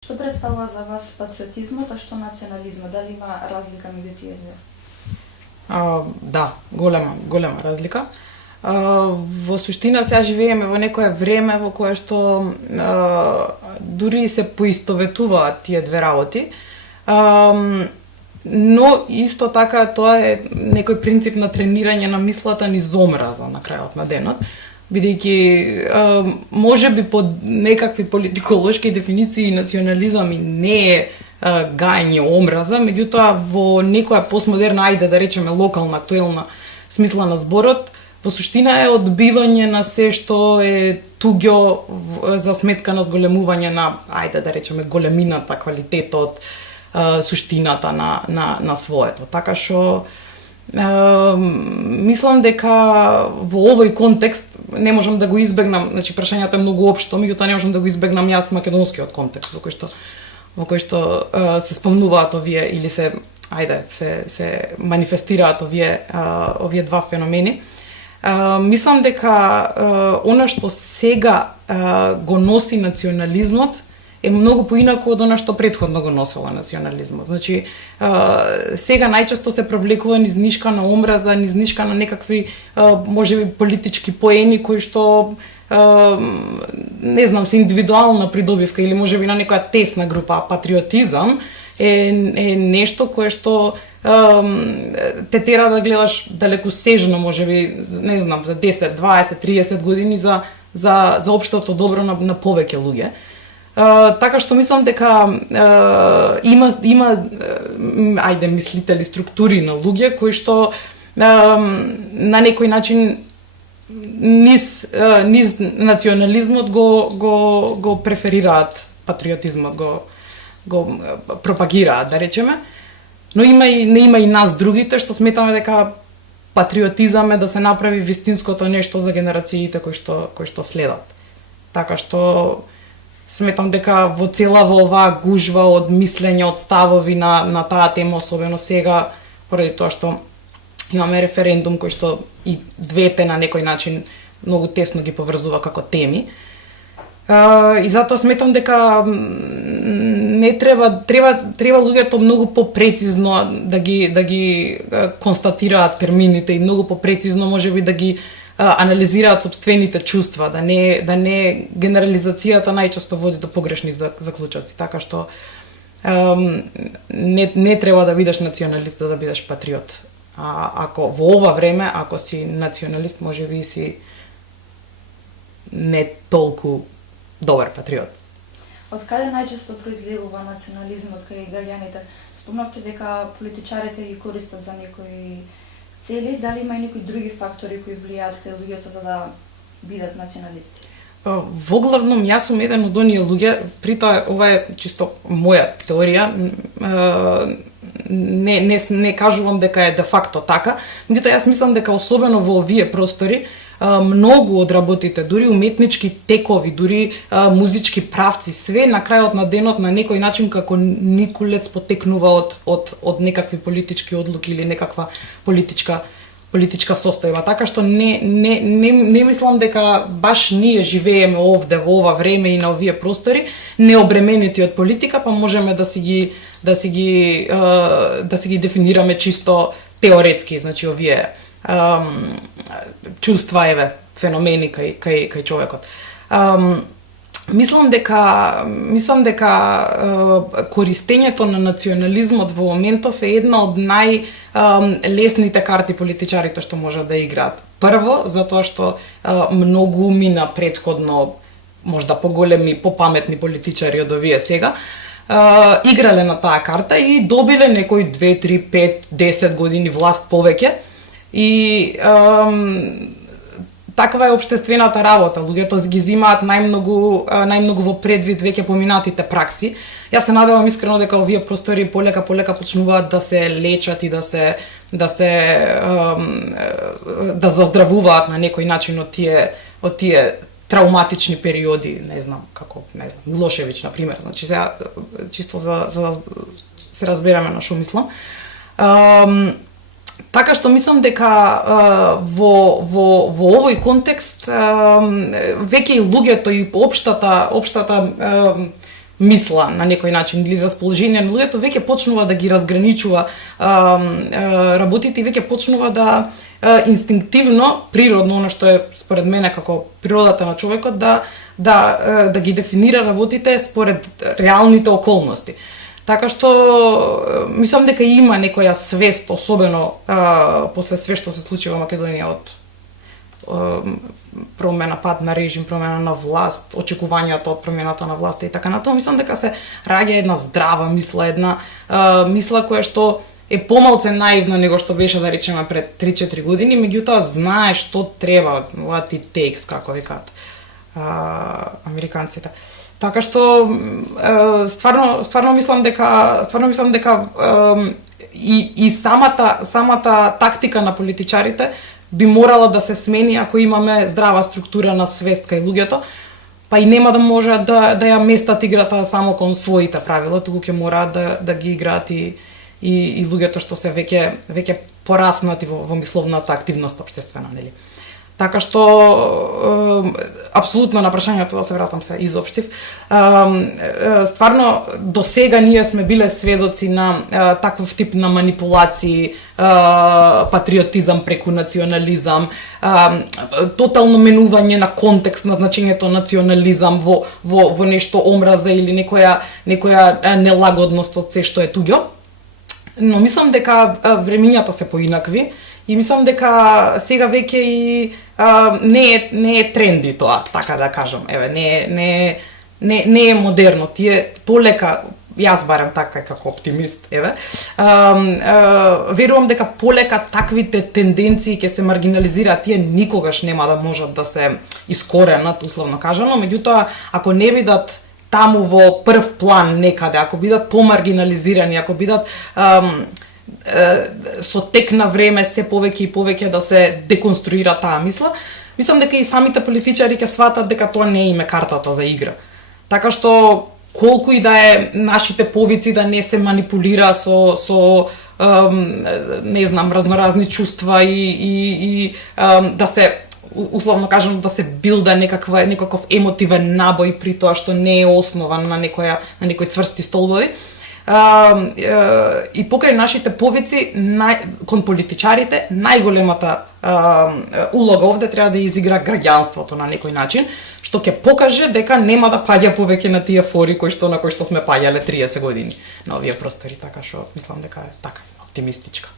Што представува за вас патриотизмот, а што национализмот? Дали има разлика меѓу тие две? Да, голема разлика. Во суштина сега живееме во некое време во кое што дури се поистоветуваат тие две работи. Но исто така тоа е некој принцип на тренирање на мислата низ омраза на крајот на денот, бидејќи можеби по некакви политиколошки дефиниции национализам и не е гајање омраза, меѓутоа во некоја постмодерна, ајде да речеме локална, актуелна смисла на зборот, во суштина е одбивање на се што е туѓо за сметка на зголемување на, ајде да речеме, големината, квалитетот, суштината на своето. Така што мислам дека во овој контекст не можам да го избегнам, значи прашањето е многу општо, меѓутоа не можам да го избегнам јас македонскиот контекст во кој што се спомнуваат овие или се манифестираат овие два феномени. Мислам дека она што сега го носи национализмот е многу поинако од она што претходно го носела национализмот. Значи, сега најчесто се провлекува низ нишка на омраза, низ нишка на некакви, можеби, политички поени кои што, не знам, се индивидуална придобивка или можеби на некоја тесна група. Патриотизам е нешто кое што те тера да гледаш далекосежно, можеби, не знам, за 10, 20, 30 години за општото добро на повеќе луѓе. Така што мислам дека има мислители, структури на луѓе кои што на некој начин низ национализмот го преферираат патриотизмот, го пропагираат, да речеме. Но има и нас другите што сметаме дека патриотизам е да се направи вистинското нешто за генерациите кои што следат. Така што сметам дека во целава оваа гужва од мислење, од ставови на таа тема, особено сега, поради тоа што имаме референдум кој што и двете на некој начин многу тесно ги поврзува како теми. И затоа сметам дека не треба луѓето многу попрецизно да ги констатираат термините и многу попрецизно можеби да ги анализираат собствените чувства, да не генерализацијата најчесто води до погрешни заклучоци, така што не треба да бидеш националист да бидеш патриот. Ако во ова време, ако си националист, можеби си не толку добар патриот. Од каде најчесто произлегува национализмот кај граѓаните? Спомнавте дека политичарите ги користат за некои цели, дали има и некои други фактори кои влијаат кај луѓето за да бидат националисти? Воглавном, јас сум еден од оние луѓе, притоа ова е чисто моја теорија, не кажувам дека е де факто така, меѓутоа јас мислам дека особено во овие простори многу од работите, дури уметнички текови, дури музички правци, све на крајот на денот на некој начин како никулец потекнува од некакви политички одлуки или некаква политичка состојба. Така што не мислам дека баш ние живееме овде во ова време и на овие простори необременети од политика, па можеме да си ги дефинираме чисто теоретски, значи овие чувства, феномени кај човекот. Мислам дека користењето на национализмот во моментов е една од најлесните карти политичарите што можат да играат. Прво, затоа што многу умина претходно, можда поголеми, попаметни политичари од овие сега, играле на таа карта и добиле некои 2, 3, 5, 10 години власт повеќе. И таква е општествената работа. Луѓето ги зимаат најмногу во предвид веќе поминатите пракси. Јас се надевам искрено дека овие простори полека почнуваат да се лечат и да заздравуваат на некој начин од тие трауматични периоди, не знам, Милошевиќ на пример. Значи сега чисто за да се разбереме на што мислам. Така што мислам дека во овој контекст веќе и луѓето и општата мисла на некој начин или расположение на луѓето, веќе почнува да ги разграничува работите и веќе почнува да инстинктивно, природно, она што е според мене како природата на човекот, да ги дефинира работите според реалните околности. Така што мислам дека има некоја свест, особено после све што се случи во Македонија од промена пат на режим, промена на власт, очекувањата од промената на власт и така натаму, мислам дека се раѓа една здрава мисла, една мисла која што е помалце наивна него што беше, да речеме, пред 3-4 години, меѓутоа знае што треба, what it takes, како викаат американците. Така што стварно мислам дека и самата тактика на политичарите би морала да се смени ако имаме здрава структура на свест кај луѓето, па и нема да може да ја местат играта само кон своите правила, туку ќе мораат да ги играат и луѓето што се веќе пораснати во мисловната активност општествена, нели? Така што апсолутно на прашањето, да се вратам, се изопштив. Стварно до сега ние сме биле сведоци на таков тип на манипулации, патриотизам преку национализам, тотално менување на контекст на значењето национализам во нешто омраза или некоја нелагодност од се што е туѓо. Но мислам дека времињата се поинакви и мислам дека сега веќе и не е тренди тоа, така да кажам. Еве, не е модерно, тие полека, јас барем така како оптимист, еве, верувам дека полека таквите тенденции ќе се маргинализираат, тие никогаш нема да можат да се искоренат, условно кажано, меѓутоа ако не бидат таму во прв план некаде, ако бидат помаргинализирани, ако бидат со тек на време се повеќе и повеќе да се деконструира таа мисла, мислам дека и самите политичари ќе сватат дека тоа не е име картата за игра. Така што колку и да е нашите повици да не се манипулира со не знам, разноразни чувства и да се условно кажано да се билда некаков емотивен набој при тоа што не е основан на некои цврсти столбови. И покрај нашите повици кон политичарите најголемата улога овде треба да изигра граѓанството на некој начин, што ќе покаже дека нема да паѓа повеќе на тие фори на кои што сме паѓале 30 години на овие простори, така што мислам дека е така оптимистичка.